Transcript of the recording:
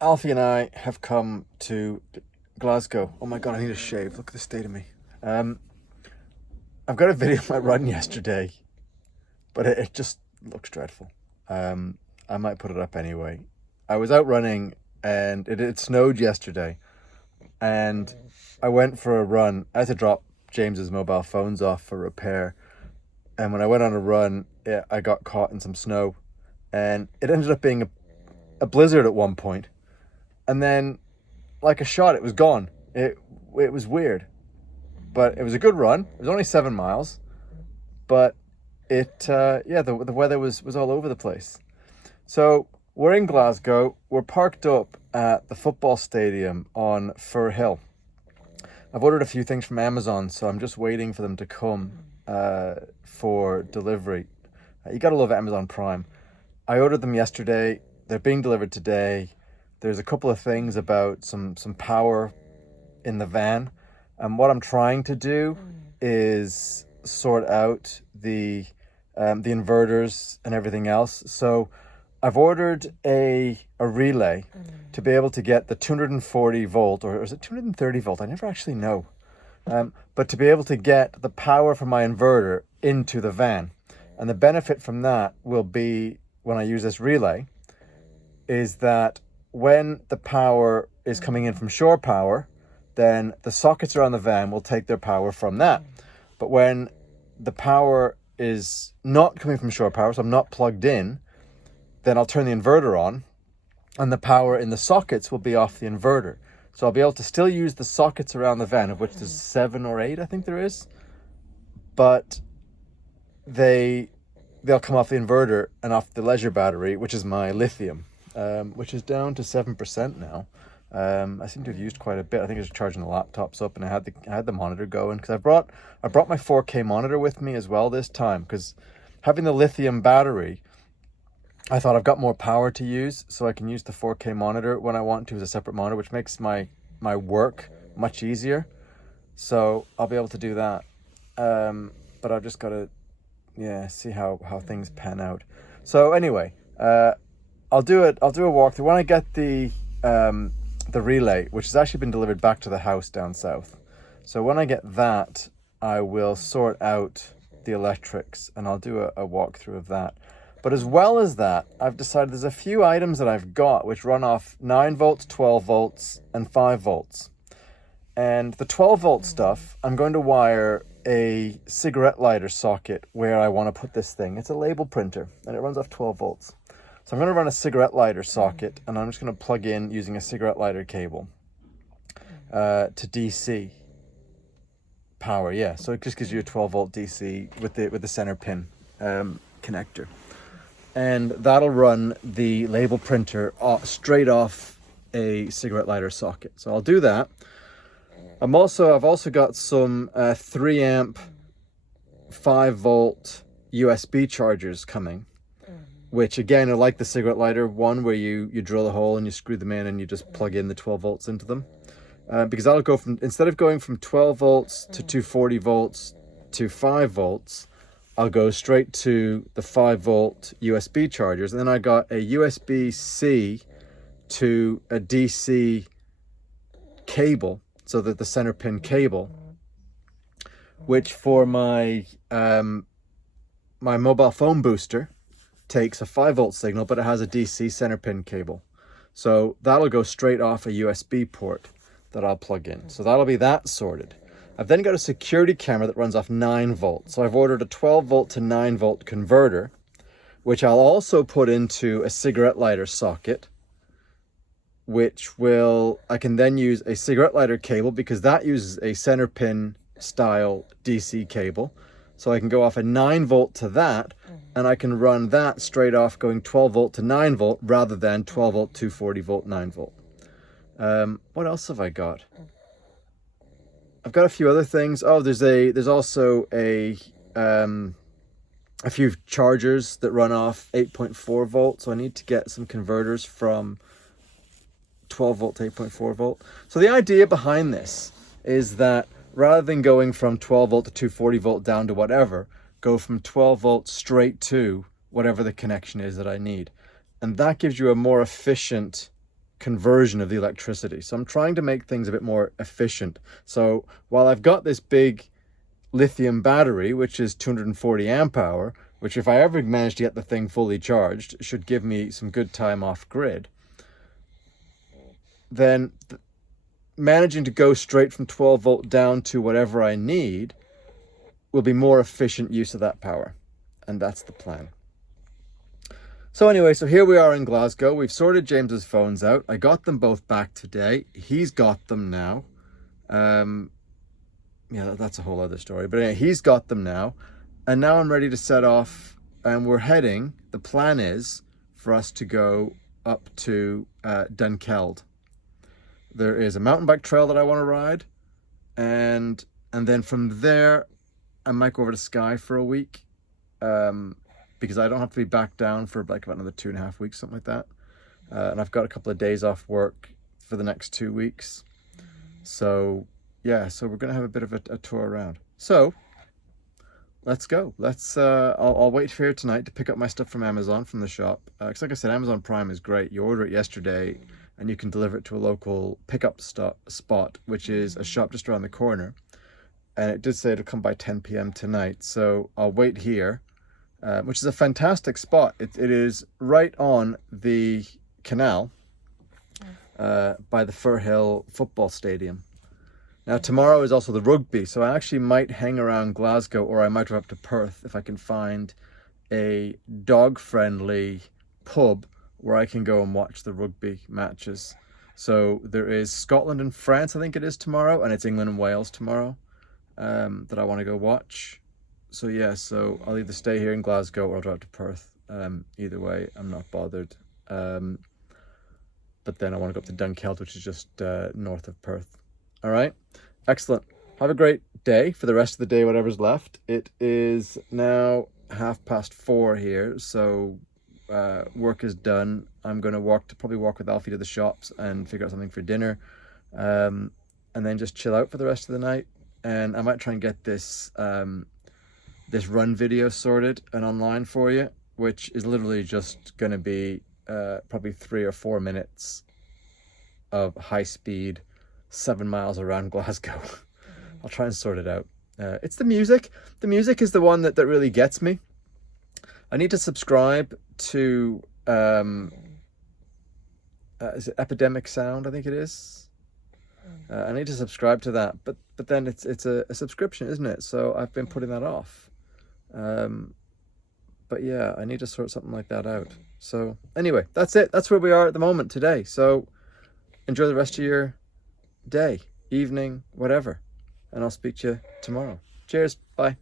Alfie and I have come to Glasgow. Oh my god, I need a shave. Look at the state of me. Um, I've got a video of my run yesterday, but it just looks dreadful. I might put it up anyway. I was out running and it snowed yesterday, and I went for a run. I had to drop James's mobile phones off for repair, and when I went on a run, I got caught in some snow, and it ended up being a blizzard at one point, and then like a shot, it was gone. It was weird, but it was a good run. It was only 7 miles, but the weather was all over the place. So we're in Glasgow. We're parked up at the football stadium on Fir Hill. I've ordered a few things from Amazon, so I'm just waiting for them to come for delivery. You gotta love Amazon Prime. I ordered them yesterday. They're being delivered today. There's a couple of things about some power in the van, and what I'm trying to do is sort out the inverters and everything else. So I've ordered a relay to be able to get the 240 volt, or is it 230 volt? I never actually know. But to be able to get the power from my inverter into the van. And the benefit from that will be, when I use this relay, is that when the power is coming in from shore power, then the sockets around the van will take their power from that. But when the power is not coming from shore power, so I'm not plugged in, then I'll turn the inverter on, and the power in the sockets will be off the inverter. So I'll be able to still use the sockets around the van, of which there's 7 or 8, I think there is, but they'll come off the inverter and off the leisure battery, which is my lithium, which is down to 7% now. I seem to have used quite a bit. I think I was charging the laptops up, and I had the monitor going, because I brought my 4K monitor with me as well this time, because having the lithium battery, I thought I've got more power to use, so I can use the 4K monitor when I want to as a separate monitor, which makes my work much easier. So I'll be able to do that. But I've just got to, see how things pan out. So anyway, I'll do a walkthrough when I get the relay, which has actually been delivered back to the house down south. So when I get that, I will sort out the electrics, and I'll do a walkthrough of that. But as well as that, I've decided there's a few items that I've got which run off 9 volts, 12 volts, and 5 volts. And the 12 volt stuff, I'm going to wire a cigarette lighter socket where I want to put this thing. It's a label printer, and it runs off 12 volts. So I'm going to run a cigarette lighter socket, and I'm just going to plug in using a cigarette lighter cable to DC power. Yeah, so it just gives you a 12 volt DC with the center pin connector. And that'll run the label printer straight off a cigarette lighter socket. So I'll do that. I've also got some 3 amp 5 volt USB chargers coming, which again are like the cigarette lighter one, where you drill a hole and you screw them in and you just plug in the 12 volts into them. Because that'll go from, instead of going from 12 volts to 240 volts to 5 volts, I'll go straight to the 5 volt USB chargers. And then I got a USB-C to a DC cable, so that the center pin cable, which for my my mobile phone booster takes a 5 volt signal, but it has a DC center pin cable. So that'll go straight off a USB port that I'll plug in. So that'll be that sorted. I've then got a security camera that runs off 9 volts. So I've ordered a 12 volt to 9 volt converter, which I'll also put into a cigarette lighter socket, I can then use a cigarette lighter cable, because that uses a center pin style DC cable. So I can go off a 9 volt to that, and I can run that straight off going 12 volt to 9 volt rather than 12 volt, 240 volt, 9 volt. What else have I got? I've got a few other things. Oh, there's also a few chargers that run off 8.4 volt. So I need to get some converters from 12 volt to 8.4 volt. So the idea behind this is that rather than going from 12 volt to 240 volt down to whatever, go from 12 volt straight to whatever the connection is that I need. And that gives you a more efficient conversion of the electricity. So I'm trying to make things a bit more efficient. So while I've got this big lithium battery, which is 240 amp hour, which if I ever manage to get the thing fully charged, should give me some good time off grid, then managing to go straight from 12 volt down to whatever I need will be more efficient use of that power. And that's the plan. So anyway, so here we are in Glasgow. We've sorted James's phones out. I got them both back today. He's got them now. Yeah, that's a whole other story. But anyway, he's got them now. And now I'm ready to set off. And we're heading, the plan is for us to go up to Dunkeld. There is a mountain bike trail that I want to ride. And then from there, I might go over to Skye for a week. Because I don't have to be back down for like about another 2.5 weeks, something like that. And I've got a couple of days off work for the next 2 weeks. So yeah, so we're going to have a bit of a tour around. So let's go. I'll wait here tonight to pick up my stuff from Amazon, from the shop. Because like I said, Amazon Prime is great. You order it yesterday and you can deliver it to a local pickup spot, which is a shop just around the corner. And it did say it'll come by 10 p.m. tonight. So I'll wait here. Which is a fantastic spot. It is right on the canal by the Firhill football stadium. Now tomorrow is also the rugby, so I actually might hang around Glasgow, or I might drive up to Perth if I can find a dog-friendly pub where I can go and watch the rugby matches. So there is Scotland and France, I think it is tomorrow, and it's England and Wales tomorrow that I want to go watch. So yeah, so I'll either stay here in Glasgow or I'll drive to Perth. Either way, I'm not bothered. But then I want to go up to Dunkeld, which is just north of Perth. All right, excellent. Have a great day for the rest of the day, whatever's left. It is now 4:30 here, so work is done. I'm going to probably walk with Alfie to the shops and figure out something for dinner, and then just chill out for the rest of the night. And I might try and get this this run video sorted and online for you, which is literally just going to be probably 3 or 4 minutes of high speed 7 miles around Glasgow. I'll try and sort it out. It's the music. The music is the one that really gets me. I need to subscribe to is it Epidemic Sound? I think it is. I need to subscribe to that, but then it's a subscription, isn't it? So I've been putting that off. But yeah, I need to sort something like that out. So anyway, that's it. That's where we are at the moment today. So enjoy the rest of your day, evening, whatever. And I'll speak to you tomorrow. Cheers. Bye.